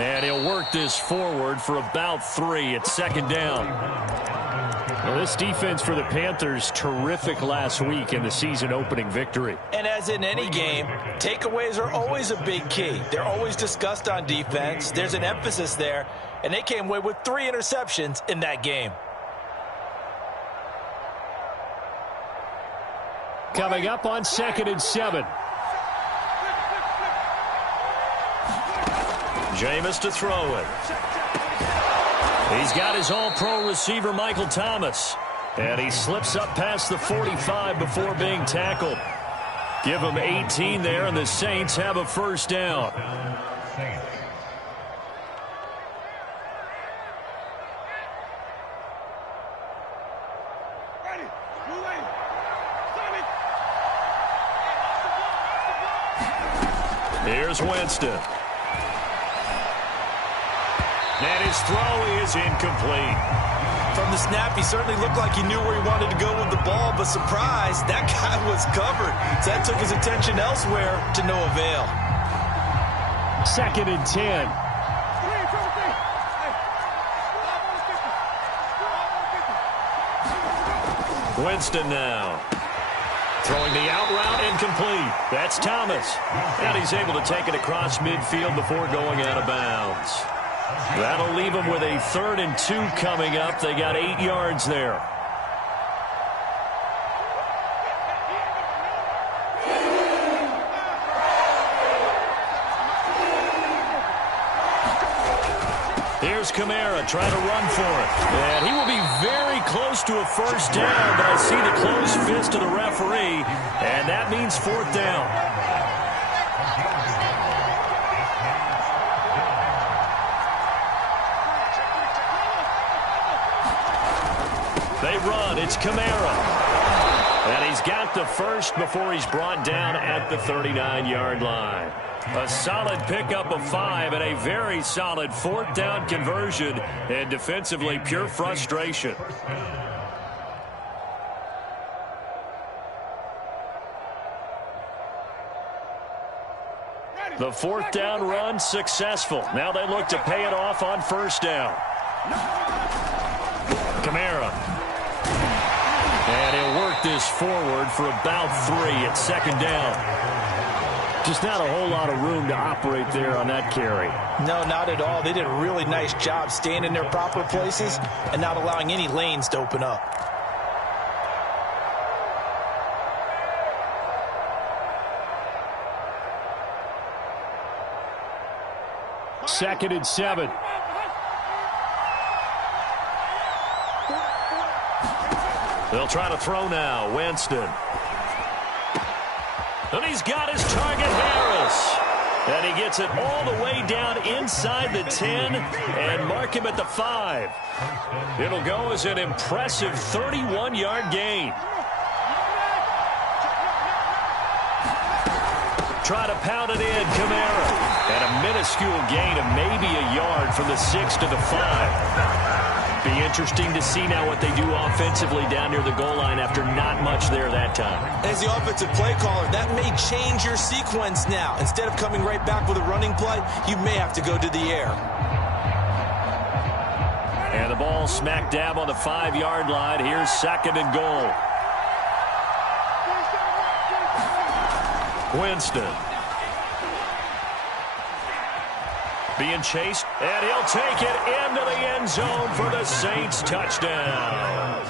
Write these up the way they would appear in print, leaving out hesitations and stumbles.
And he'll work this forward for about 3. It's second down. Well, this defense for the Panthers, terrific last week in the season-opening victory. And as in any game, takeaways are always a big key. They're always discussed on defense. There's an emphasis there, and they came away with 3 interceptions in that game. Coming up on 2nd and 7. Jameis to throw it. He's got his all-pro receiver, Michael Thomas. And he slips up past the 45 before being tackled. Give him 18 there, and the Saints have a first down. Here's Winston. And his throw is incomplete. From the snap, he certainly looked like he knew where he wanted to go with the ball, but surprise, that guy was covered. So that took his attention elsewhere to no avail. 2nd and 10. Winston now. Throwing the out route incomplete. That's Thomas. And he's able to take it across midfield before going out of bounds. That'll leave them with a 3rd and 2 coming up. They got 8 yards there. Here's Kamara trying to run for it. And he will be very close to a first down, but I see the closed fist of the referee, and that means 4th down. They run. It's Kamara. And he's got the first before he's brought down at the 39-yard line. A solid pickup of 5 and a very solid 4th down conversion, and defensively pure frustration. The 4th down run successful. Now they look to pay it off on 1st down. Kamara. And he'll work this forward for about 3 at 2nd down. Just not a whole lot of room to operate there on that carry. No, not at all. They did a really nice job staying in their proper places and not allowing any lanes to open up. Second and 7. They'll try to throw now. Winston. And he's got his target, Harris. And he gets it all the way down inside the 10 and mark him at the 5. It'll go as an impressive 31-yard gain. Try to pound it in, Kamara. And a minuscule gain of maybe a yard from the 6 to the 5. Be interesting to see now what they do offensively down near the goal line after not much there that time. As the offensive play caller, that may change your sequence now. Instead of coming right back with a running play, you may have to go to the air. And the ball smack dab on the 5-yard line. Here's 2nd and goal. Winston. Being chased, and he'll take it into the end zone for the Saints touchdown.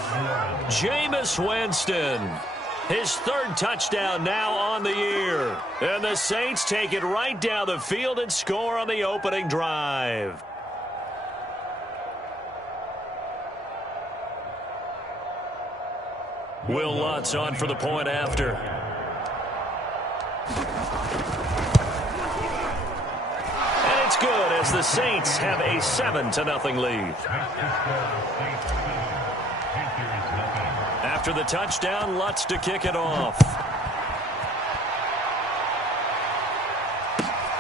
Jameis Winston, his 3rd touchdown now on the year. And the Saints take it right down the field and score on the opening drive. Will Lutz on for the point after. Good, as the Saints have a 7-0 lead. After the touchdown, Lutz to kick it off.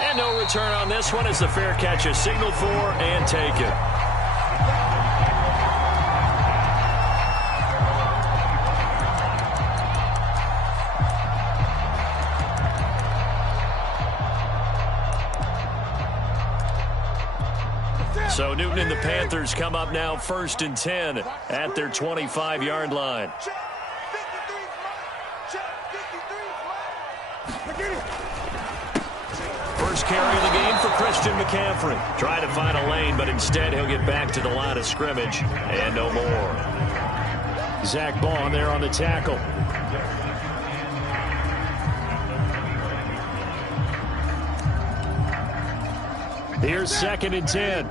And no return on this one as the fair catch is signaled for and taken. So Newton and the Panthers come up now 1st and 10 at their 25-yard line. First carry of the game for Christian McCaffrey. Trying to find a lane, but instead he'll get back to the line of scrimmage and no more. Zach Bond there on the tackle. Here's 2nd and 10.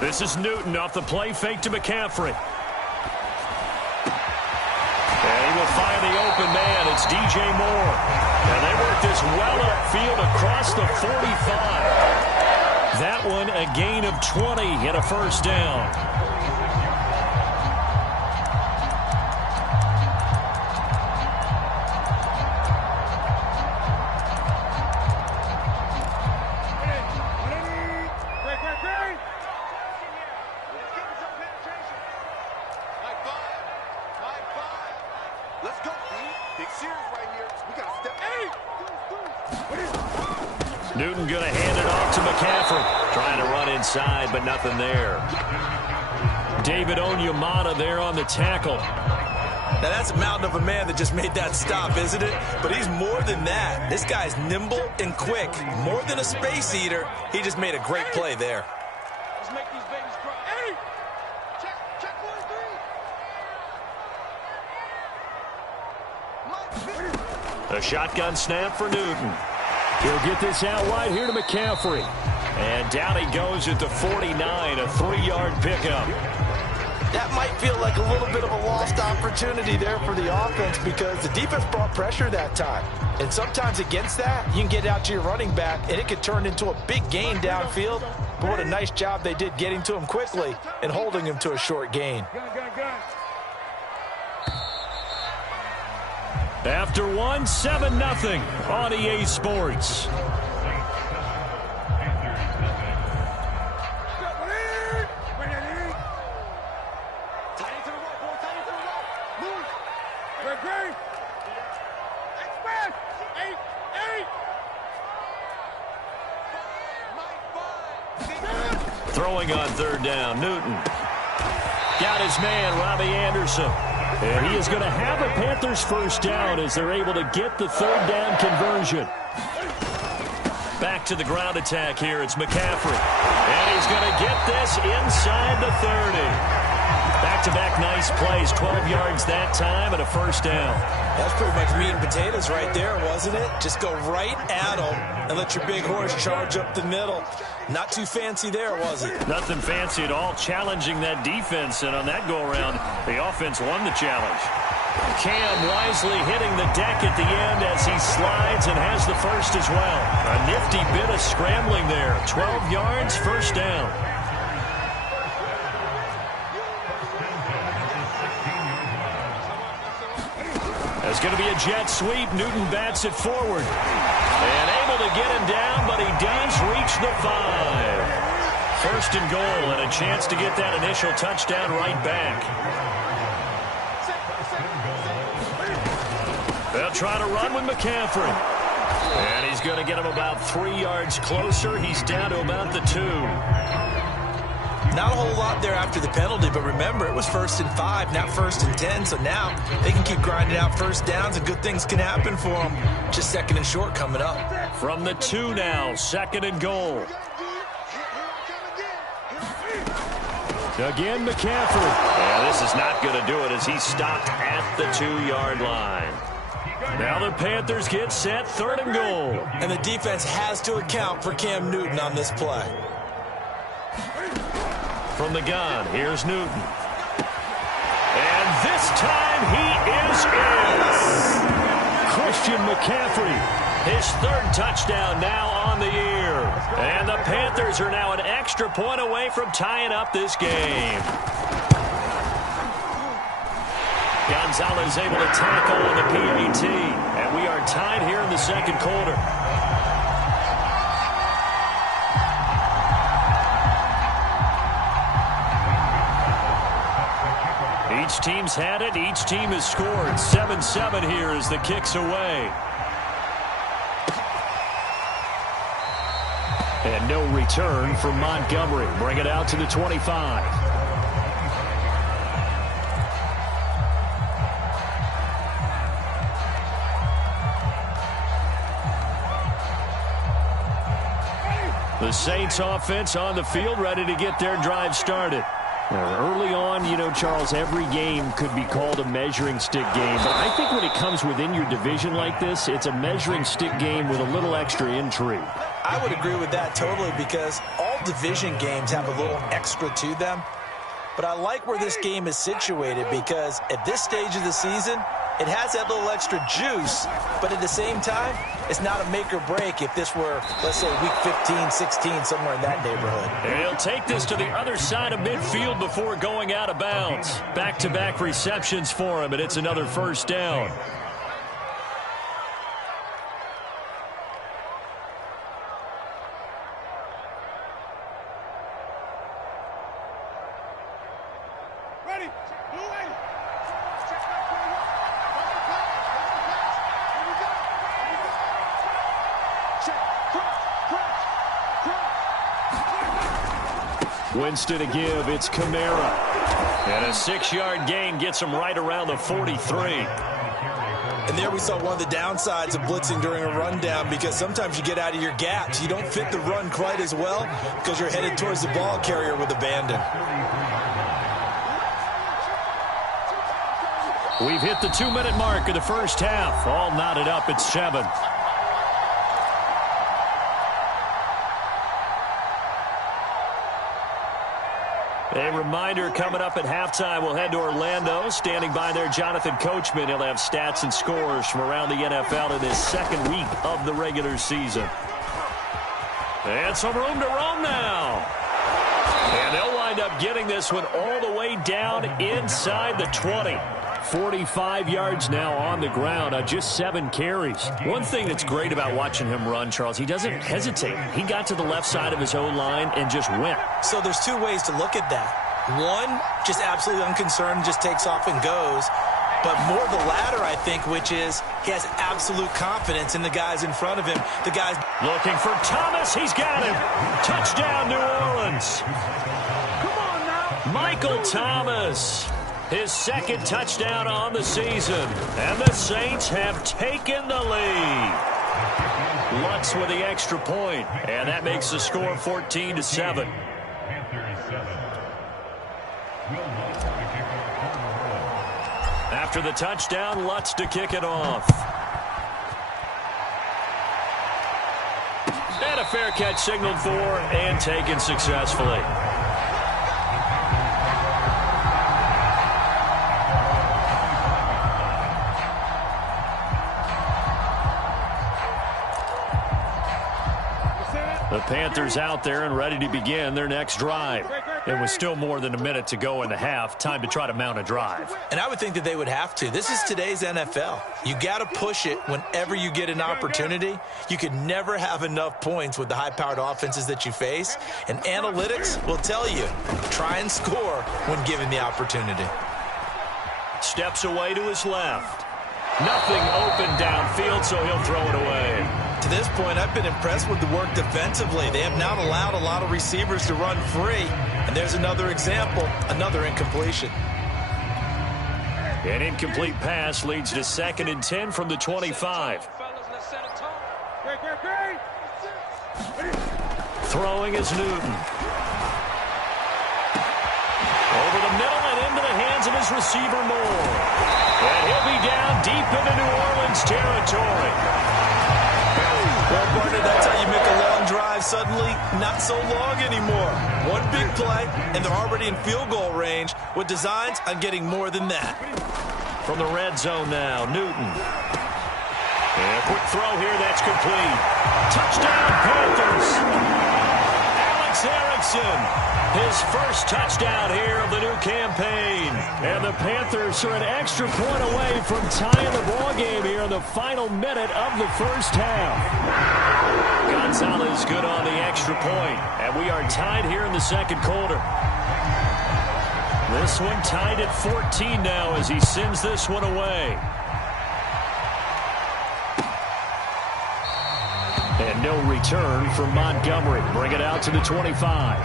This is Newton off the play fake to McCaffrey. And he will find the open man. It's DJ Moore. And they work this well upfield across the 45. That one a gain of 20 and a first down. Newton going to hand it off to McCaffrey. Trying to run inside, but nothing there. David Onyemata there on the tackle. Now, that's a mountain of a man that just made that stop, isn't it? But he's more than that. This guy's nimble and quick. More than a space eater, he just made a great play there. Let's make these babies cry. Hey! Check 1-3. A shotgun snap for Newton. He'll get this out wide here to McCaffrey. And down he goes at the 49, a 3-yard pickup. That might feel like a little bit of a lost opportunity there for the offense because the defense brought pressure that time. And sometimes against that, you can get out to your running back, and it could turn into a big gain downfield. But what a nice job they did getting to him quickly and holding him to a short gain. After 7-0 on EA Sports. Throwing on 3rd down, Newton. Got his man, Robbie Anderson. And he is going to have a Panthers first down as they're able to get the 3rd down conversion. Back to the ground attack here. It's McCaffrey. And he's going to get this inside the 30. Back-to-back nice plays. 12 yards that time and a first down. That's pretty much meat and potatoes right there, wasn't it? Just go right at them and let your big horse charge up the middle. Not too fancy there, was it? Nothing fancy at all. Challenging that defense, and on that go-around, the offense won the challenge. Cam wisely hitting the deck at the end as he slides and has the first as well. A nifty bit of scrambling there. 12 yards, first down. There's going to be a jet sweep. Newton bats it forward. And able to get him down, but he does reach the 5. First and goal, and a chance to get that initial touchdown right back. They'll try to run with McCaffrey. And he's going to get him about 3 yards closer. He's down to about the 2. Not a whole lot there after the penalty, but remember, it was 1st and 5, not 1st and 10, so now they can keep grinding out first downs and good things can happen for them. Just 2nd and short coming up. From the 2 now, 2nd and goal. Again, McCaffrey. Yeah, this is not going to do it as he's stopped at the 2-yard line. Now the Panthers get set, 3rd and goal. And the defense has to account for Cam Newton on this play. From the gun, here's Newton. And this time he is in. Christian McCaffrey. His 3rd touchdown now on the year. And the Panthers are now an extra point away from tying up this game. Gonzalez able to tackle on the PAT. And we are tied here in the 2nd quarter. Each team's had it. Each team has scored. 7-7 here as the kick's away. no return from Montgomery. Bring it out to the 25. The Saints offense on the field, ready to get their drive started. Early on, you know, Charles, every game could be called a measuring stick game. But I think when it comes within your division like this, it's a measuring stick game with a little extra intrigue. I would agree with that totally, because all division games have a little extra to them. But I like where this game is situated, because at this stage of the season, it has that little extra juice, but at the same time, it's not a make or break if this were, let's say, week 15, 16, somewhere in that neighborhood. And he'll take this to the other side of midfield before going out of bounds. Back-to-back receptions for him, and it's another first down. Winston to give. It's Kamara. And a 6-yard gain gets him right around the 43. And there we saw one of the downsides of blitzing during a rundown, because sometimes you get out of your gaps. You don't fit the run quite as well because you're headed towards the ball carrier with abandon. We've hit the 2-minute mark of the first half. All knotted up at 7. A reminder, coming up at halftime, we'll head to Orlando. Standing by there, Jonathan Coachman. He'll have stats and scores from around the NFL in his second week of the regular season. And some room to roam now. And they'll wind up getting this one all the way down inside the 20. 45 yards now on the ground on just 7 carries. One thing that's great about watching him run, Charles, he doesn't hesitate. He got to the left side of his own line and just went. So there's two ways to look at that. One, just absolutely unconcerned, just takes off and goes. But more the latter, I think, which is he has absolute confidence in the guys in front of him. The guys looking for Thomas. He's got him. Touchdown, New Orleans. Come on now. Michael Thomas. His second touchdown on the season. And the Saints have taken the lead. Lutz with the extra point. And that makes the score 14-7. After the touchdown, Lutz to kick it off. And a fair catch signaled for and taken successfully. The Panthers out there and ready to begin their next drive. It was still more than a minute to go in the half. Time to try to mount a drive. And I would think that they would have to. This is today's NFL. You got to push it whenever you get an opportunity. You can never have enough points with the high-powered offenses that you face. And analytics will tell you, try and score when given the opportunity. Steps away to his left. Nothing open downfield, so he'll throw it away. To this point, I've been impressed with the work defensively. They have not allowed a lot of receivers to run free. And there's another example, another incompletion. An incomplete pass leads to 2nd and 10 from the 25. Throwing is Newton. Over the middle and into the hands of his receiver, Moore. And he'll be down deep into New Orleans territory. Well, partner, that's how you make a long drive suddenly not so long anymore. One big play, and they're already in field goal range with designs on getting more than that. From the red zone now, Newton. And a quick throw here, that's complete. Touchdown, Panthers. Alex Erickson, his first touchdown here of the new campaign. And the Panthers are an extra point away from tying the ball game here in the final minute of the first half. Gonzalez good on the extra point. And we are tied here in the second quarter. This one tied at 14 now as he sends this one away. And no return from Montgomery. Bring it out to the 25.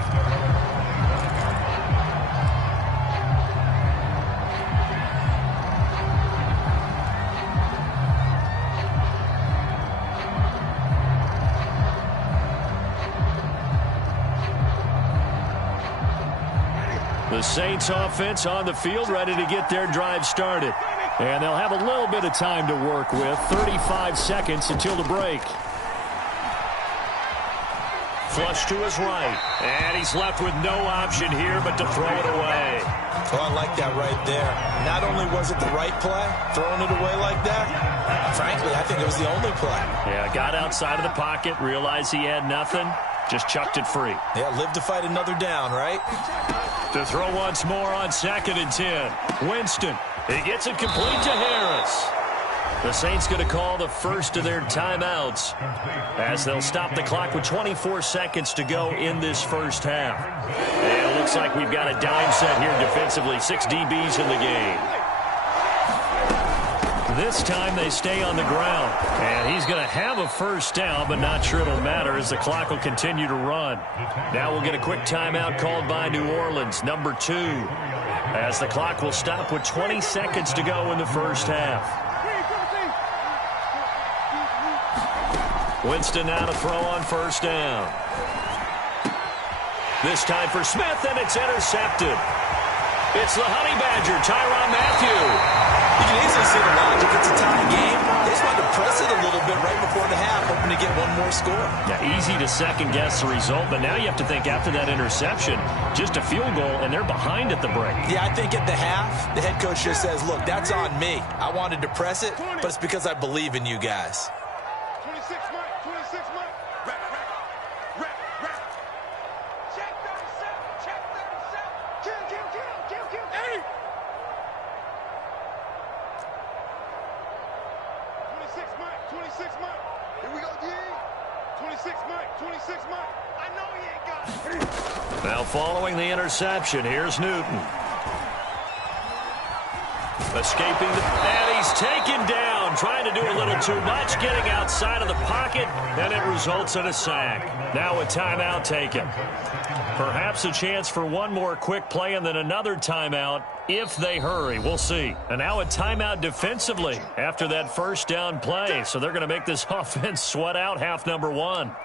The Saints offense on the field, ready to get their drive started. And they'll have a little bit of time to work with. 35 seconds until the break. Flush to his right. And he's left with no option here but to throw it away. Oh, I like that right there. Not only was it the right play, throwing it away like that, frankly, I think it was the only play. Yeah, got outside of the pocket, realized he had nothing, just chucked it free. Yeah, live to fight another down, right? To throw once more on 2nd and 10. Winston, he gets it complete to Harris. The Saints going to call the first of their timeouts as they'll stop the clock with 24 seconds to go in this first half. And it looks like we've got a dime set here defensively. 6 DBs in the game. This time they stay on the ground. And he's going to have a first down, but not sure it'll matter as the clock will continue to run. Now we'll get a quick timeout called by New Orleans, number 2, as the clock will stop with 20 seconds to go in the first half. Winston now to throw on first down. This time for Smith, and it's intercepted. It's the Honey Badger, Tyrann Mathieu. You can easily see the logic. It's a tie game. They just wanted to press it a little bit right before the half, hoping to get one more score. Yeah, easy to second-guess the result, but now you have to think after that interception, just a field goal, and they're behind at the break. Yeah, I think at the half, the head coach just says, look, that's on me. I wanted to press it, but it's because I believe in you guys. 26 Mike, 26 Mike. Rack. Check 37. Kill. 8. 26 Mike. Here we go, D. 26 Mike. I know he ain't got it. Now following the interception, here's Newton. Escaping, and he's taken down, trying to do a little too much, getting outside of the pocket, and it results in a sack. Now a timeout taken. Perhaps a chance for one more quick play and then another timeout if they hurry. We'll see. And now a timeout defensively after that first down play. So they're going to make this offense sweat out half number 1.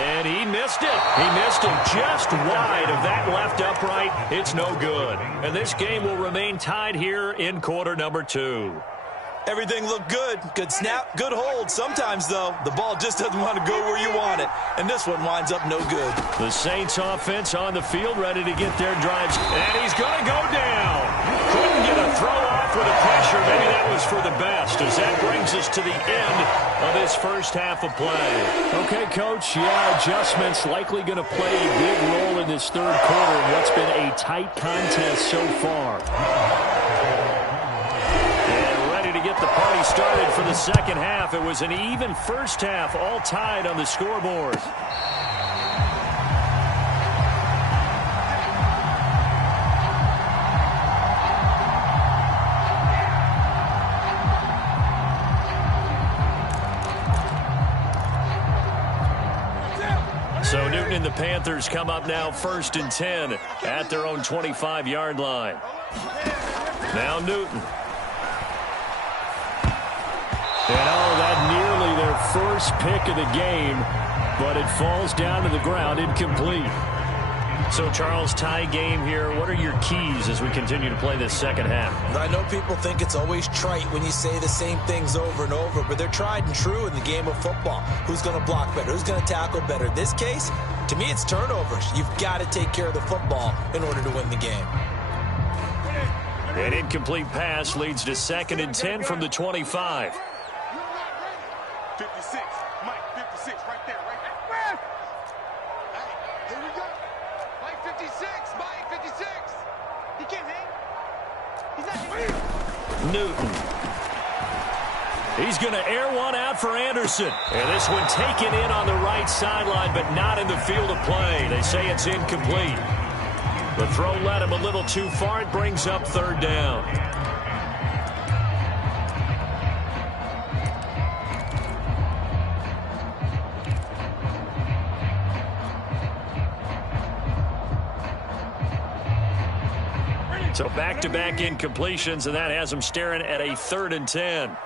And he missed it. He missed it just wide of that left upright. It's no good. And this game will remain tied here in quarter number 2. Everything looked good. Good snap, good hold. Sometimes, though, the ball just doesn't want to go where you want it. And this one winds up no good. The Saints offense on the field ready to get their drives. And he's going to go down. Couldn't get a throw off with the pressure. Maybe that was for the best as that brings us to the end of this first half of play. Okay, Coach, adjustments likely going to play a big role in this third quarter in what's been a tight contest so far. To get the party started for the second half. It was an even first half, all tied on the scoreboard. So Newton and the Panthers come up now 1st and 10 at their own 25-yard line. Now Newton. And that nearly their first pick of the game, but it falls down to the ground incomplete. So, Charles, tie game here. What are your keys as we continue to play this second half? I know people think it's always trite when you say the same things over and over, but they're tried and true in the game of football. Who's going to block better? Who's going to tackle better? In this case, to me, it's turnovers. You've got to take care of the football in order to win the game. An incomplete pass leads to 2nd and 10 from the 25. 56, Mike, 56, right there. Hey, here we go. Mike, 56. He can't hang. He's not hanging. Newton. He's going to air one out for Anderson. And this one taken in on the right sideline, but not in the field of play. They say it's incomplete. The throw led him a little too far. It brings up third down. So back-to-back incompletions, and that has him staring at a 3rd and 10.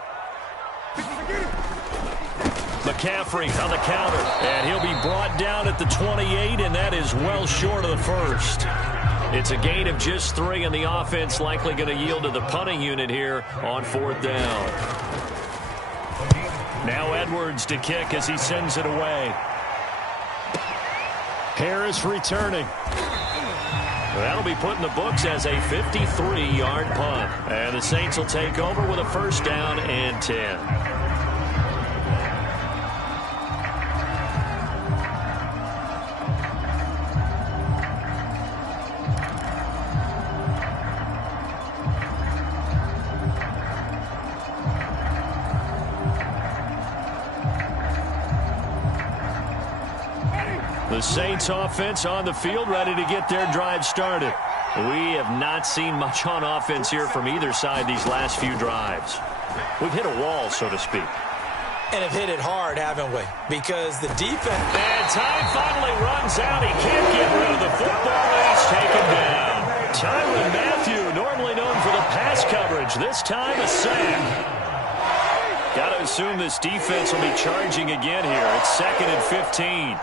McCaffrey on the counter, and he'll be brought down at the 28, and that is well short of the first. It's a gain of just 3, and the offense likely going to yield to the punting unit here on 4th down. Now Edwards to kick as he sends it away. Harris returning. That'll be put in the books as a 53-yard punt. And the Saints will take over with a 1st down and 10. The Saints offense on the field, ready to get their drive started. We have not seen much on offense here from either side these last few drives. We've hit a wall, so to speak. And have hit it hard, haven't we? Because the defense... And time finally runs out. He can't get rid of the football, and he's taken down. Tyrann Mathieu, normally known for the pass coverage, this time a sack. Got to assume this defense will be charging again here. It's 2nd and 15.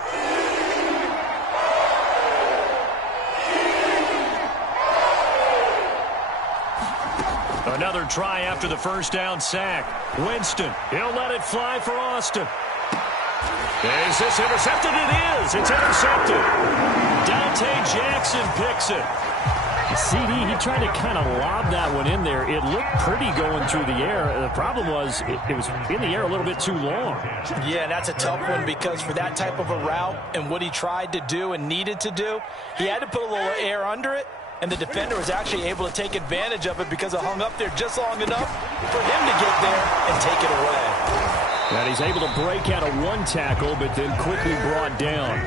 Another try after the 1st down sack. Winston, he'll let it fly for Austin. Is this intercepted? It is. It's intercepted. Dante Jackson picks it. CD, he tried to kind of lob that one in there. It looked pretty going through the air. The problem was it was in the air a little bit too long. Yeah, that's a tough one because for that type of a route and what he tried to do and needed to do, he had to put a little air under it. And the defender was actually able to take advantage of it because it hung up there just long enough for him to get there and take it away. And he's able to break out of one tackle, but then quickly brought down.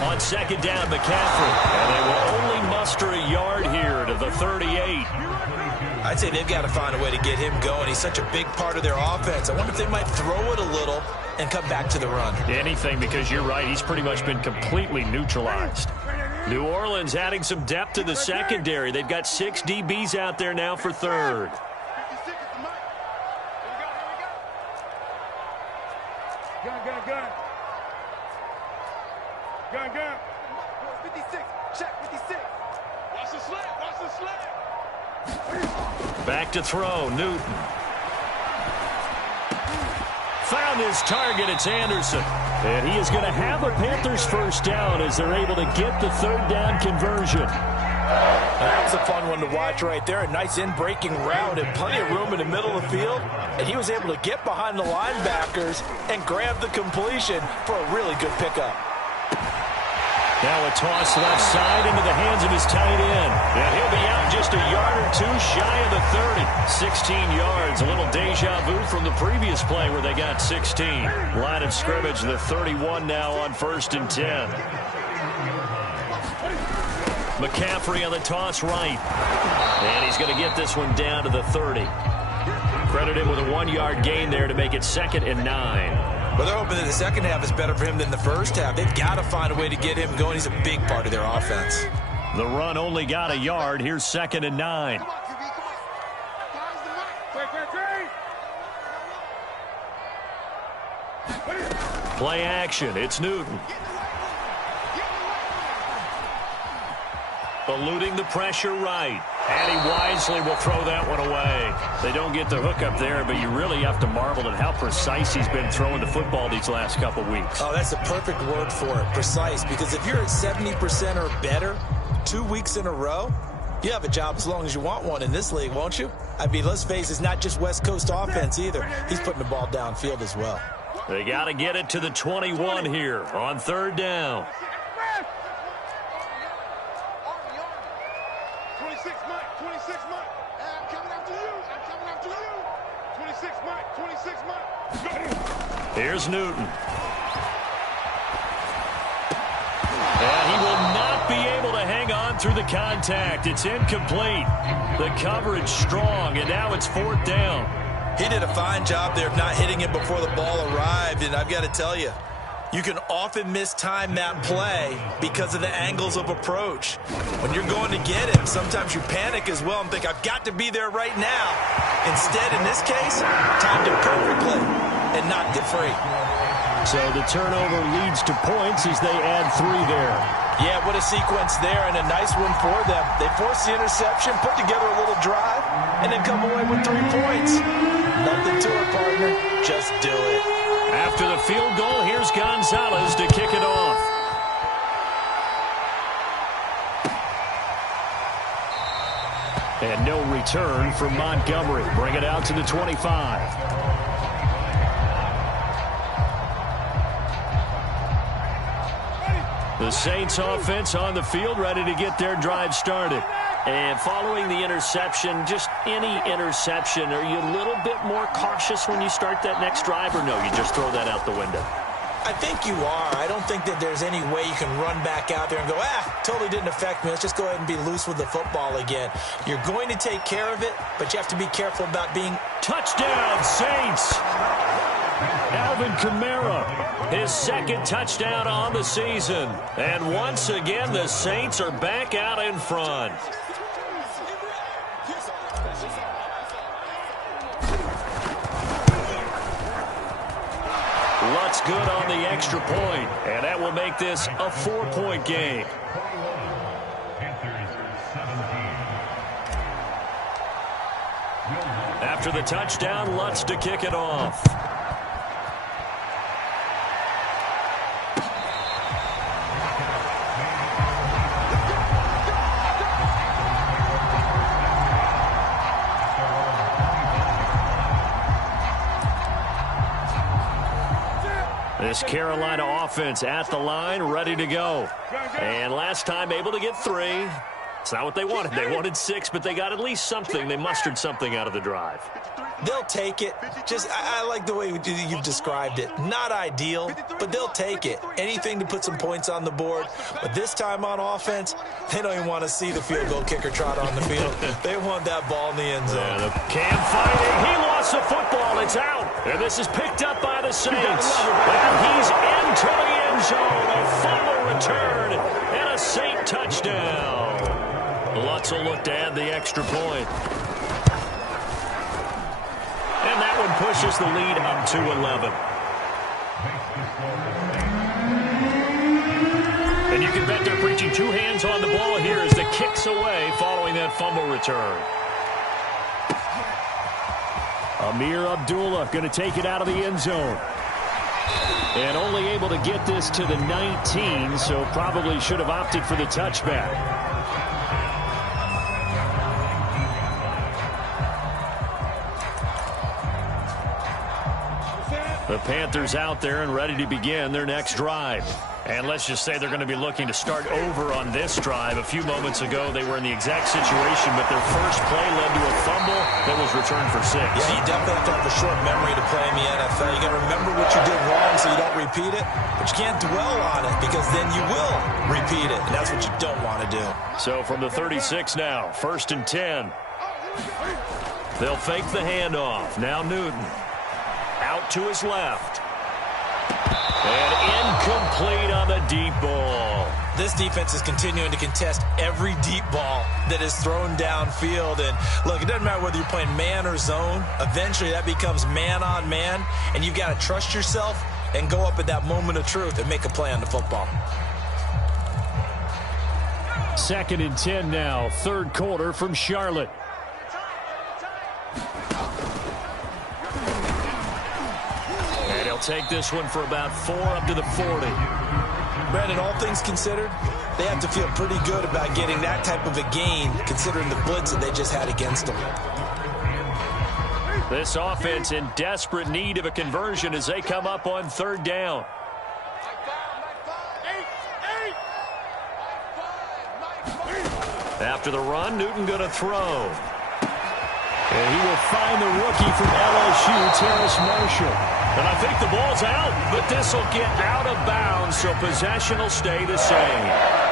On 2nd down, McCaffrey. And they will only muster a yard here to the 38. I'd say they've got to find a way to get him going. He's such a big part of their offense. I wonder if they might throw it a little and come back to the run. Anything, because you're right. He's pretty much been completely neutralized. New Orleans adding some depth to the secondary. They've got 6 DBs out there now for 3rd. Gun. 56. Check 56. Watch the slant. Watch the slant. Back to throw. Newton. Found his target. It's Anderson. And he is going to have a Panthers 1st down as they're able to get the 3rd down conversion. That was a fun one to watch right there. A nice in-breaking route and plenty of room in the middle of the field. And he was able to get behind the linebackers and grab the completion for a really good pickup. Now a toss left side into the hands of his tight end. And he'll be out just a yard or 2 shy of the 30. 16 yards. A little deja vu from the previous play where they got 16. Line of scrimmage, the 31 now on 1st and 10. McCaffrey on the toss right. And he's going to get this one down to the 30. Credit him with a 1-yard gain there to make it 2nd and 9. Well, they're hoping that the second half is better for him than the first half. They've got to find a way to get him going. He's a big part of their offense. The run only got a yard. Here's 2nd and 9. Play action. It's Newton. Eluding the pressure right. And he wisely will throw that one away. They don't get the hook up there, but you really have to marvel at how precise he's been throwing the football these last couple weeks. Oh, that's the perfect word for it, precise. Because if you're at 70% or better 2 weeks in a row, you have a job as long as you want one in this league, won't you? I mean, let's face it, it's not just West Coast offense either. He's putting the ball downfield as well. They got to get it to the 21 here on 3rd down. 26 Mike, 26 Mike. I'm coming after you. I'm coming after you. 26 Mike, 26 Mike. Here's Newton. And he will not be able to hang on through the contact. It's incomplete. The coverage strong, and now it's 4th down. He did a fine job there of not hitting it before the ball arrived, and I've got to tell you, you can often mistime that play because of the angles of approach. When you're going to get him, sometimes you panic as well and think, I've got to be there right now. Instead, in this case, timed it perfectly and knocked it free. So the turnover leads to points as they add 3 there. Yeah, what a sequence there, and a nice one for them. They force the interception, put together a little drive, and then come away with 3 points. Nothing to it, partner. Just do it. After the field goal, here's Gonzalez to kick it off. And no return from Montgomery. Bring it out to the 25. The Saints offense on the field, ready to get their drive started. And following the interception, just any interception, are you a little bit more cautious when you start that next drive, or no, you just throw that out the window? I think you are. I don't think that there's any way you can run back out there and go, totally didn't affect me. Let's just go ahead and be loose with the football again. You're going to take care of it, but you have to be careful about being... Touchdown, Saints! Alvin Kamara, his 2nd touchdown on the season. And once again, the Saints are back out in front. Lutz good on the extra point, and that will make this a 4-point game. After the touchdown, Lutz to kick it off. This Carolina offense at the line, ready to go. And last time able to get 3. It's not what they wanted. They wanted 6, but they got at least something. They mustered something out of the drive. They'll take it. I like the way you've described it. Not ideal, but they'll take it. Anything to put some points on the board. But this time on offense, they don't even want to see the field goal kicker trot on the field. They want that ball in the end zone. Cam fighting. He lost the football. It's out. And this is picked up by the Saints. And he's into the end zone. A fumble return and a Saint touchdown. Lutz will look to add the extra point. And that one pushes the lead up to 11. And you can bet they're preaching 2 hands on the ball here as the kick's away following that fumble return. Amir Abdullah going to take it out of the end zone. And only able to get this to the 19, so probably should have opted for the touchback. The Panthers out there and ready to begin their next drive. And let's just say they're going to be looking to start over on this drive. A few moments ago, they were in the exact situation, but their first play led to a fumble that was returned for 6. Yeah, you definitely have to have a short memory to play in the NFL. You got to remember what you did wrong so you don't repeat it, but you can't dwell on it because then you will repeat it, and that's what you don't want to do. So from the 36 now, 1st and 10. They'll fake the handoff. Now Newton. Out to his left. And incomplete on the deep ball. This defense is continuing to contest every deep ball that is thrown downfield. And look, it doesn't matter whether you're playing man or zone. Eventually that becomes man on man. And you've got to trust yourself and go up at that moment of truth and make a play on the football. 2nd and 10 now. 3rd quarter from Charlotte. Take this one for about 4 up to the 40. Brandon, all things considered, they have to feel pretty good about getting that type of a gain considering the blitz that they just had against them. This offense in desperate need of a conversion as they come up on 3rd down. After the run, Newton going to throw. And he will find the rookie from LSU, Terrace Marshall. And I think the ball's out, but this will get out of bounds, so possession will stay the same.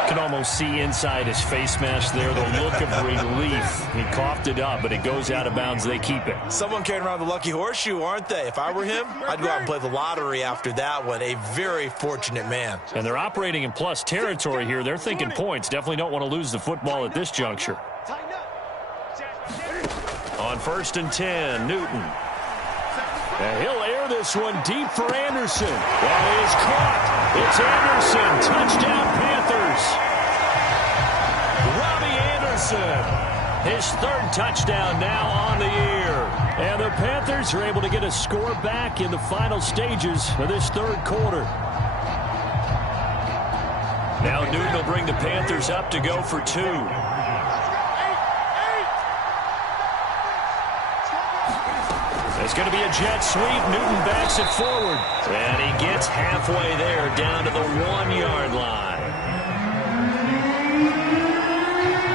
Can almost see inside his face mask there, the look of relief. He coughed it up, but it goes out of bounds. They keep it. Someone carrying around the lucky horseshoe, aren't they? If I were him, I'd go out and play the lottery after that one. A very fortunate man. And they're operating in plus territory here. They're thinking points. Definitely don't want to lose the football at this juncture. On 1st and 10, Newton. And he'll air this one deep for Anderson. That is caught. It's Anderson. Touchdown, Panthers. Robbie Anderson. His 3rd touchdown now on the year. And the Panthers are able to get a score back in the final stages of this 3rd quarter. Now Newton will bring the Panthers up to go for 2. It's going to be a jet sweep. Newton backs it forward. And he gets halfway there down to the 1-yard line.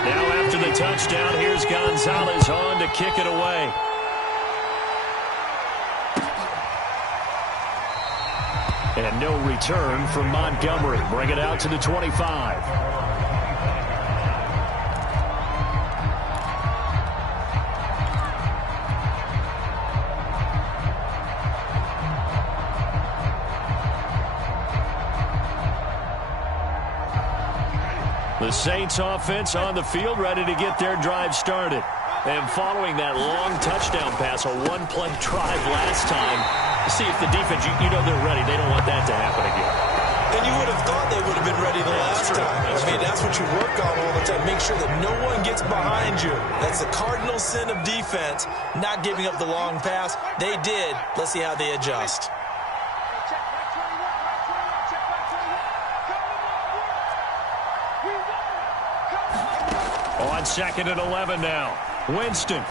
Now after the touchdown, here's Gonzalez on to kick it away. And no return from Montgomery. Bring it out to the 25. The Saints offense on the field, ready to get their drive started. And following that long touchdown pass, a one-play drive last time, see if the defense, you know they're ready. They don't want that to happen again. And you would have thought they would have been ready the last time. I mean, that's what you work on all the time. Make sure that no one gets behind you. That's the cardinal sin of defense, not giving up the long pass. They did. Let's see how they adjust. On 2nd and 11 now. Winston.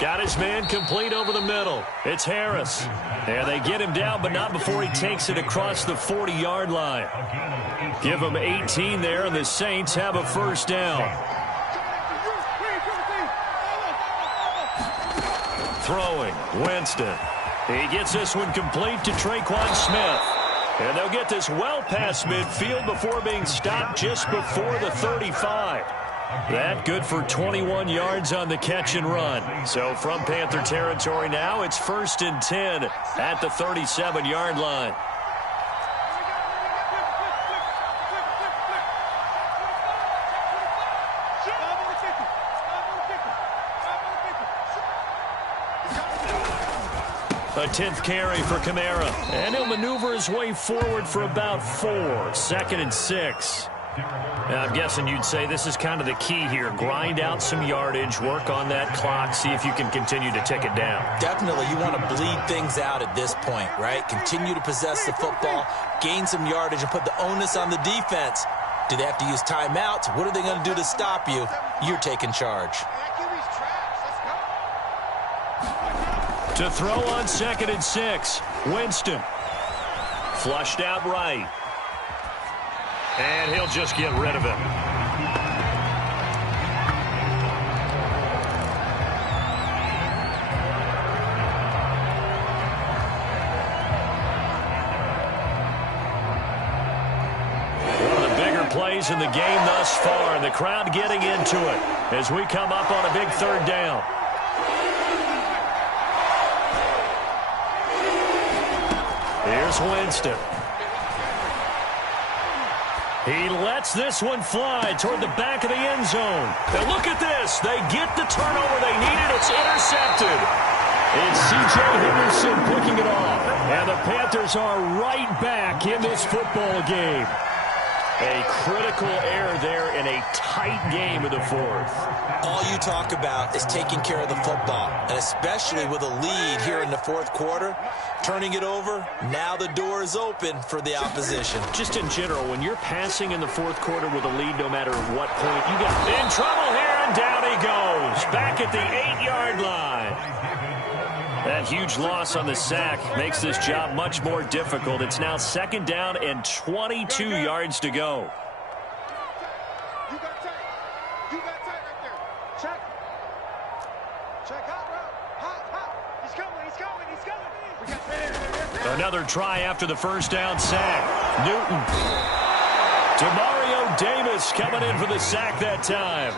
Got his man complete over the middle. It's Harris. And they get him down, but not before he takes it across the 40-yard line. Give him 18 there, and the Saints have a 1st down. Throwing, Winston. He gets this one complete to Traquan Smith. And they'll get this well past midfield before being stopped just before the 35. That good for 21 yards on the catch and run. So from Panther territory now, it's 1st and 10 at the 37-yard line. A 10th carry for Kamara. And he'll maneuver his way forward for about 4. 2nd and 6. Now, I'm guessing you'd say this is kind of the key here. Grind out some yardage, work on that clock, see if you can continue to tick it down. Definitely, you want to bleed things out at this point, right? Continue to possess the football, gain some yardage, and put the onus on the defense. Do they have to use timeouts? What are they going to do to stop you? You're taking charge. To throw on 2nd and 6. Winston. Flushed out right. And he'll just get rid of it. One of the bigger plays in the game thus far, and the crowd getting into it as we come up on a big 3rd down. Here's Winston. He lets this one fly toward the back of the end zone. And look at this. They get the turnover they needed. It's intercepted. It's C.J. Henderson picking it off. And the Panthers are right back in this football game. A critical error there in a tight game of the 4th. All you talk about is taking care of the football, and especially with a lead here in the 4th quarter, turning it over, now the door is open for the opposition. Just in general, when you're passing in the 4th quarter with a lead, no matter what point, you get in trouble here, and down he goes. Back at the 8-yard line. That huge loss on the sack makes this job much more difficult. It's now 2nd down and 22 yards to go. You got tight. You got tight right there. Check. Check hot, bro. Hot, hot. He's coming. He's coming. He's coming. Another try after the first down sack. Newton. Demario Davis coming in for the sack that time.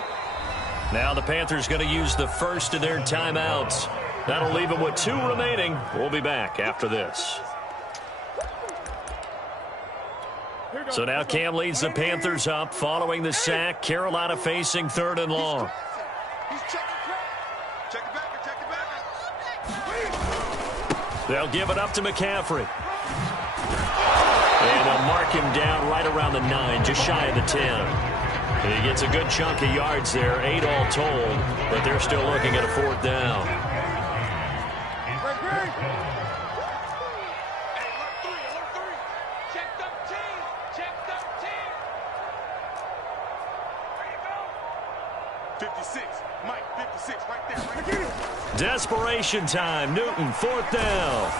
Now the Panthers going to use the first of their timeouts. That'll leave them with 2 remaining. We'll be back after this. So now Cam leads the Panthers up following the sack. Carolina facing 3rd and long. They'll give it up to McCaffrey. And they'll mark him down right around the 9, just shy of the 10. He gets a good chunk of yards there, 8 all told, but they're still looking at a 4th down. Desperation time. Newton, 4th down.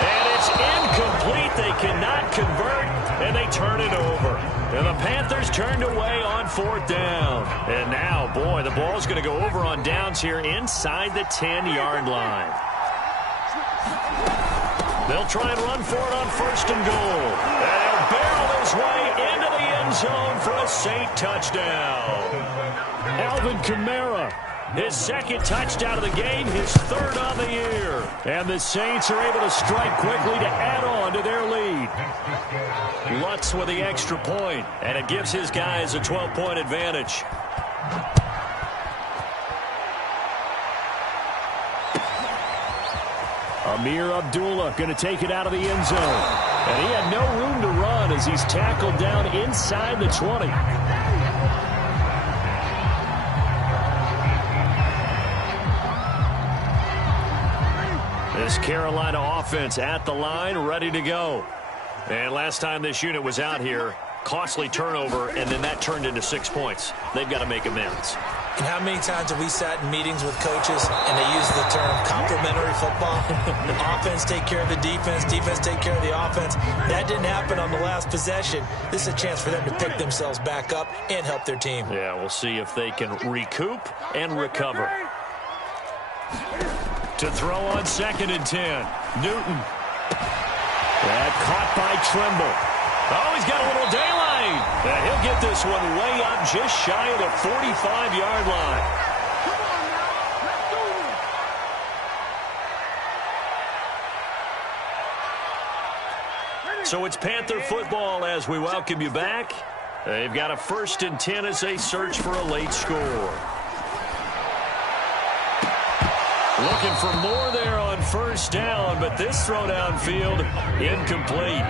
And it's incomplete. They cannot convert, and they turn it over. And the Panthers turned away on 4th down. And now, boy, the ball's going to go over on downs here inside the 10-yard line. They'll try and run for it on 1st and goal. And he'll barrel his way into the end zone for a Saint touchdown. Alvin Kamara, his 2nd touchdown of the game, his 3rd on the year. And the Saints are able to strike quickly to add on to their lead. Lutz with the extra point, and it gives his guys a 12-point advantage. Amir Abdullah going to take it out of the end zone. And he had no room to run as he's tackled down inside the 20. This Carolina offense at the line, ready to go. And last time this unit was out here, costly turnover, and then that turned into 6 points. They've got to make amends. And how many times have we sat in meetings with coaches and they use the term complementary football? Offense take care of the defense, defense take care of the offense. That didn't happen on the last possession. This is a chance for them to pick themselves back up and help their team. Yeah, we'll see if they can recoup and recover. To throw on 2nd and 10. Newton. That caught by Trimble. Oh, he's got a little daylight. And he'll get this one way up just shy of the 45-yard line. So it's Panther football as we welcome you back. They've got a 1st and 10 as they search for a late score. Looking for more there on 1st down, but this throw downfield, incomplete.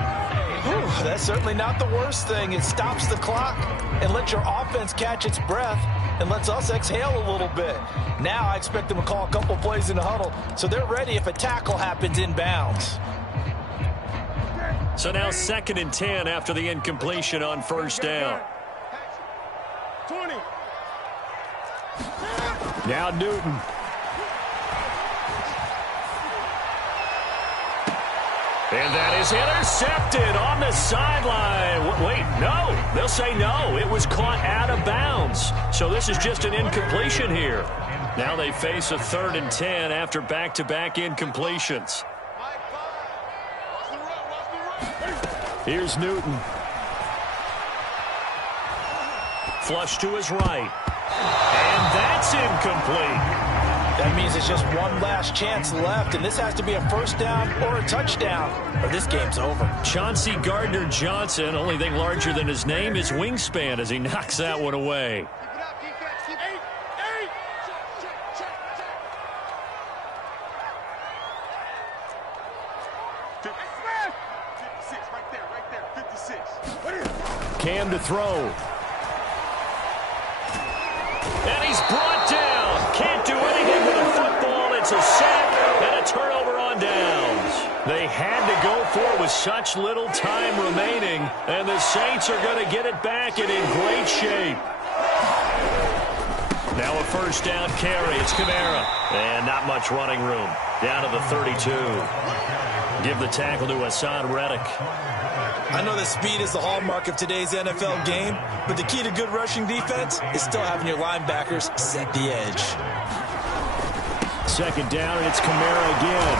Whew, that's certainly not the worst thing. It stops the clock and lets your offense catch its breath and lets us exhale a little bit. Now I expect them to call a couple plays in the huddle so they're ready if a tackle happens inbounds. So now 2nd and 10 after the incompletion on 1st down. 20. Now Newton. And that is intercepted on the sideline. Wait, no. They'll say no. It was caught out of bounds. So this is just an incompletion here. Now they face a 3rd and 10 after back-to-back incompletions. Here's Newton. Flush to his right. And that's incomplete. That means it's just one last chance left, and this has to be a 1st down or a touchdown, or this game's over. Chauncey Gardner-Johnson, only thing larger than his name is wingspan as he knocks that one away. Cam to throw. And he's brought down. Can't do anything with the football. It's a sack and a turnover on downs. They had to go for it with such little time remaining, and the Saints are going to get it back and in great shape. Now a 1st down carry. It's Kamara. And not much running room. Down to the 32. Give the tackle to Hassan Reddick. I know that speed is the hallmark of today's NFL game, but the key to good rushing defense is still having your linebackers set the edge. 2nd down, and it's Kamara again.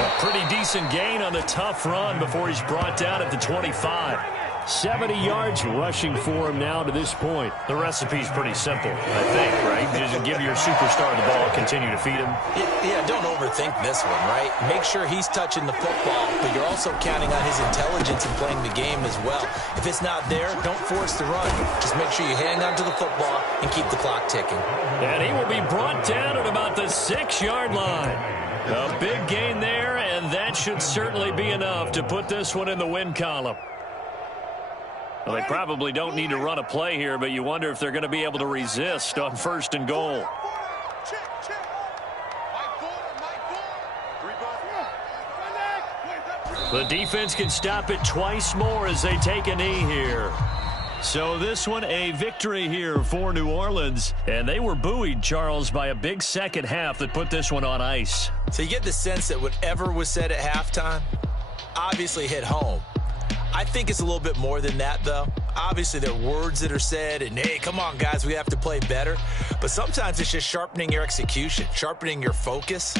A pretty decent gain on the tough run before he's brought down at the 25. 70 yards rushing for him now to this point. The recipe's pretty simple, I think, right? Just give your superstar the ball, continue to feed him. Yeah, don't overthink this one, right? Make sure he's touching the football, but you're also counting on his intelligence in playing the game as well. If it's not there, don't force the run. Just make sure you hang on to the football and keep the clock ticking. And he will be brought down at about the 6-yard line. A big gain there, and that should certainly be enough to put this one in the win column. Well, they probably don't need to run a play here, but you wonder if they're going to be able to resist on 1st and goal. The defense can stop it twice more as they take a knee here. So this one, a victory here for New Orleans. And they were buoyed, Charles, by a big second half that put this one on ice. So you get the sense that whatever was said at halftime obviously hit home. I think it's a little bit more than that, though. Obviously, there are words that are said, and, hey, come on, guys, we have to play better. But sometimes it's just sharpening your execution, sharpening your focus,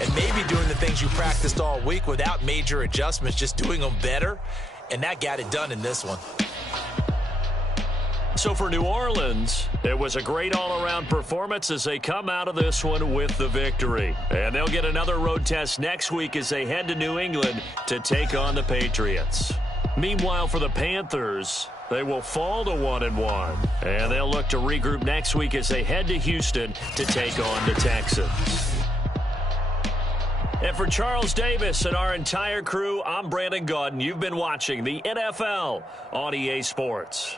and maybe doing the things you practiced all week without major adjustments, just doing them better. And that got it done in this one. So for New Orleans, it was a great all-around performance as they come out of this one with the victory. And they'll get another road test next week as they head to New England to take on the Patriots. Meanwhile, for the Panthers, they will fall to 1-1. And they'll look to regroup next week as they head to Houston to take on the Texans. And for Charles Davis and our entire crew, I'm Brandon Gaudin. You've been watching the NFL on EA Sports.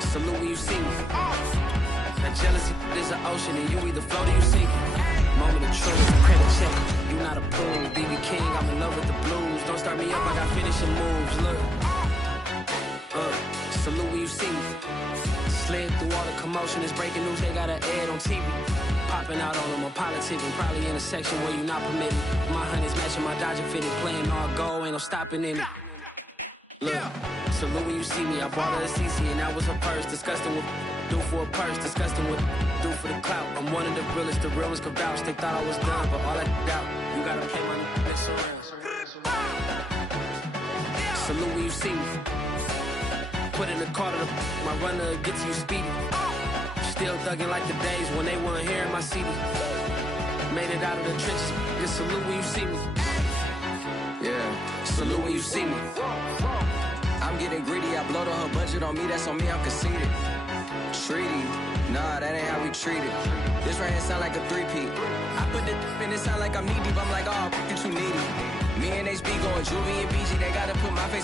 Salute when you see me. That jealousy is an ocean, and you either float or you sink it. Moment of truth, credit check. You not a fool, BB King. I'm in love with the blues. Don't start me up, I got finishing moves. Look, salute when you see me. Slid through all the commotion, it's breaking news. They got an ad on TV. Popping out on them, I'm politicking. Probably in a section where you not permitted. My honey's matching my Dodger fitted, playing all goal, ain't no stopping in it. Look, salute when you see me. I bought her a CC and that was her purse. Disgusting with do for a purse. Disgusting with do for the clout. I'm one of the realest. The realest could vouch. They thought I was done, but all I doubt. You gotta pay my next around. Salute when you see me. Put in the car to my runner gets you speedy. Still thugging like the days when they weren't hearing my CD. Made it out of the trenches. Just salute when you see me. Yeah, salute when you see me. I'm getting greedy, I blowed on her budget on me, that's on me, I'm conceited. Treaty, nah, that ain't how we treat it. This right here sound like a three-peat. I put the in it sound like I'm knee deep, I'm like, oh, you too needy. Me and HB going Juvie and BG, they gotta put my face